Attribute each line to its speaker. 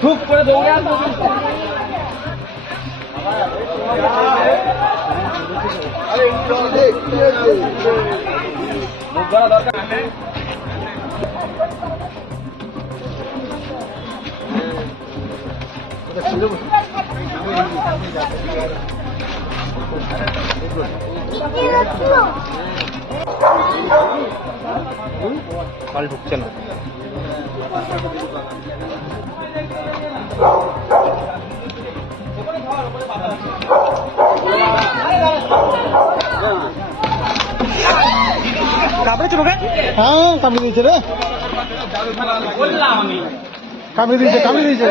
Speaker 1: ঠুক করে দৌড়ে আসব মুখ ধরা দরকার
Speaker 2: মাল ঢুকছে না। কাপড়ে চুরো
Speaker 3: হ্যাঁ কামড়ে দিয়েছে রে। কামড়ে দিয়েছে কামড়ে দিয়েছে।